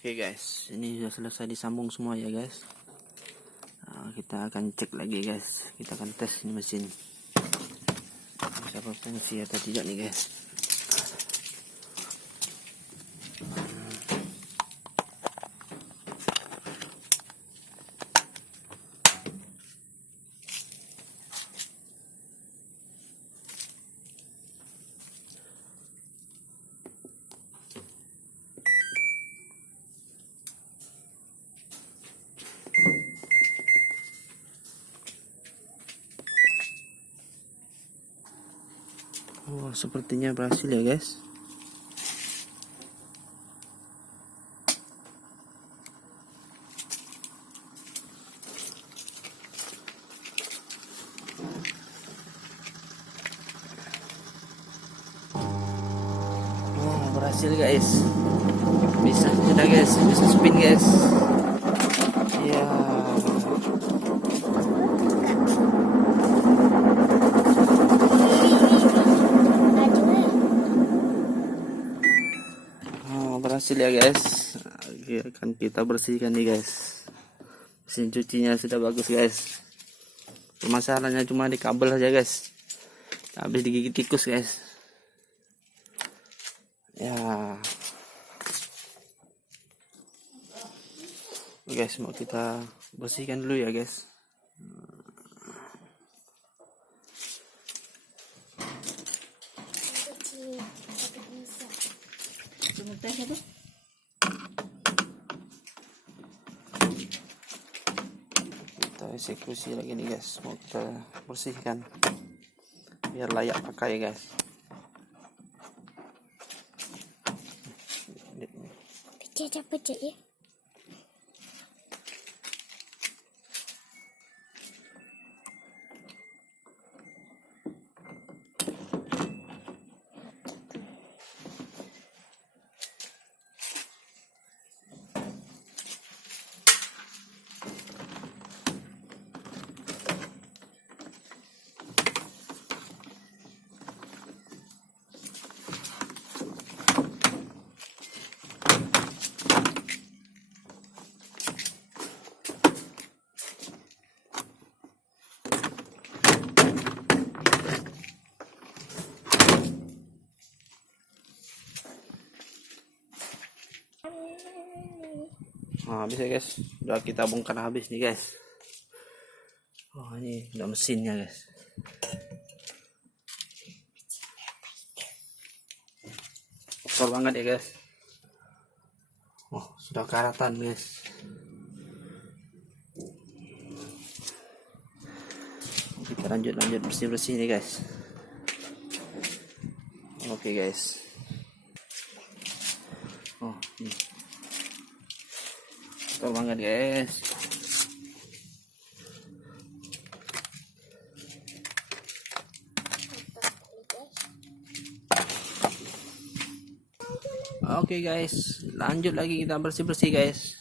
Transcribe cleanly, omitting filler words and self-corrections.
Oke guys, ini sudah selesai disambung semua ya guys. Nah, kita akan cek lagi guys, kita akan tes ini mesin bisa berfungsi atau tidak nih guys. Oh, sepertinya berhasil ya guys. Oh, berhasil guys. Bisa sudah guys, bisa spin guys. Ya. Berhasil ya guys. Akan kita bersihkan nih guys. Mesin cucinya sudah bagus guys. Permasalahannya cuma di kabel saja guys. Habis digigit tikus guys. Ya. Guys, mau kita bersihkan dulu ya guys. Kita eksekusi lagi nih guys, mau kita bersihkan biar layak pakai guys. Pecah ya. Nah, habis ya guys, udah kita bongkar habis nih guys. Oh, ini udah mesinnya guys. Kotor banget ya guys. Oh, sudah karatan guys. Kita lanjut bersih nih guys. Oke guys. Oh, ini kotor banget guys. Oke guys, lanjut lagi kita bersih guys.